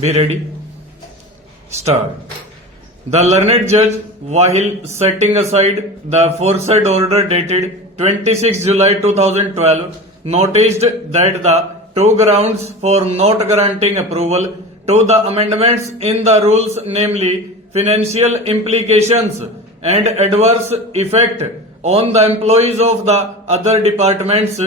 Be ready. Start. The learned judge, while setting aside the aforesaid order dated 26 July 2012, noticed that the two grounds for not granting approval to the amendments in the rules, namely financial implications and adverse effect on the employees of the other departments,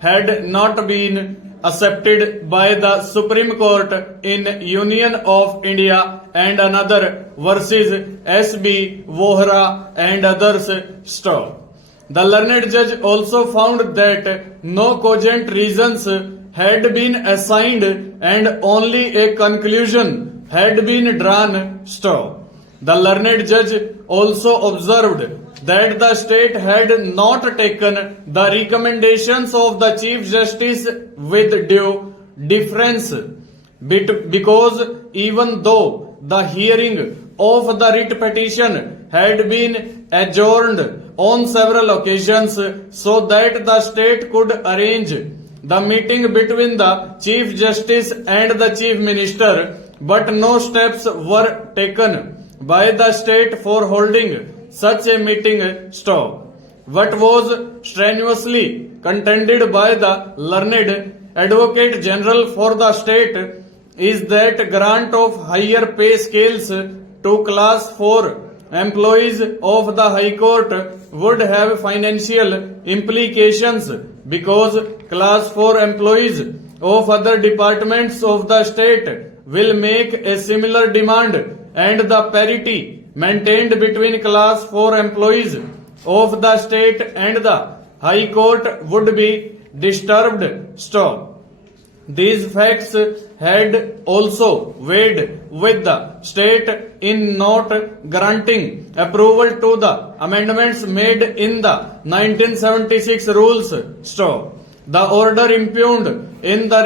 had not been accepted by the Supreme Court in Union of India and another versus S.B. Vohra and others. Stop. The learned judge also found that no cogent reasons had been assigned and only a conclusion had been drawn. Stop. The learned judge also observed that the state had not taken the recommendations of the Chief Justice with due deference, because even though the hearing of the writ petition had been adjourned on several occasions so that the state could arrange the meeting between the Chief Justice and the Chief Minister, but no steps were taken by the state for holding such a meeting. Stop. What was strenuously contended by the learned Advocate General for the state is that grant of higher pay scales to class 4 employees of the High Court would have financial implications, because class 4 employees of other departments of the state will make a similar demand, and the parity maintained between class 4 employees of the state and the High Court would be disturbed. Stop. These facts had also weighed with the state in not granting approval to the amendments made in the 1976 rules. Stop. The order impugned in the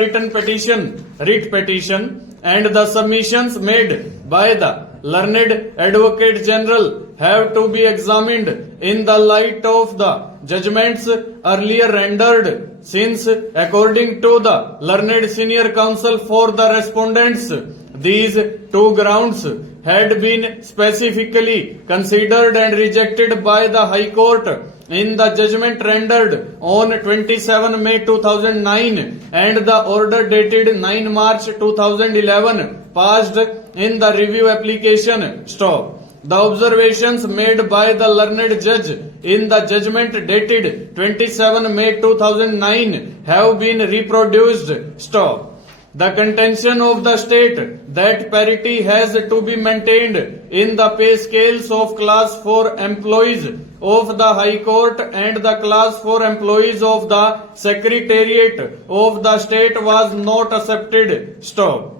writ petition and the submissions made by the learned Advocate General have to be examined in the light of the judgments earlier rendered, since according to the learned Senior Counsel for the respondents, these two grounds had been specifically considered and rejected by the High Court in the judgment rendered on 27 May 2009 and the order dated 9 March 2011 passed in the review application. Stop. The observations made by the learned judge in the judgment dated 27 May 2009 have been reproduced. Stop. The contention of the state that parity has to be maintained in the pay scales of class 4 employees of the High Court and the class 4 employees of the Secretariat of the state was not accepted. Stop.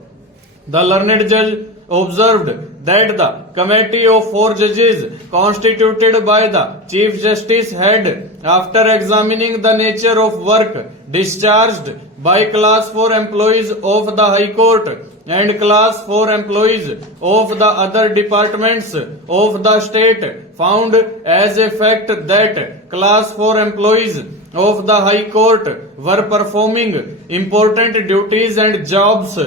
The learned judge observed that the committee of 4 judges constituted by the Chief Justice had, after examining the nature of work discharged by class 4 employees of the High Court and class 4 employees of the other departments of the state, found as a fact that class 4 employees of the High Court were performing important duties and jobs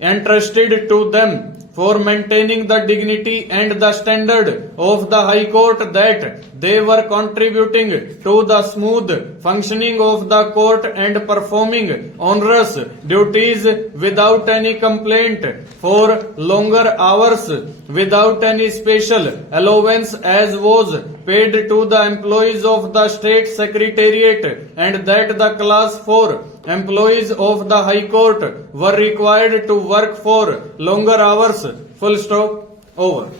entrusted to them for maintaining the dignity and the standard of the High Court, that they were contributing to the smooth functioning of the court and performing onerous duties without any complaint for longer hours, without any special allowance as was paid to the employees of the State Secretariat, and that the class 4 employees of the High Court were required to work for longer hours. Full stop. Over.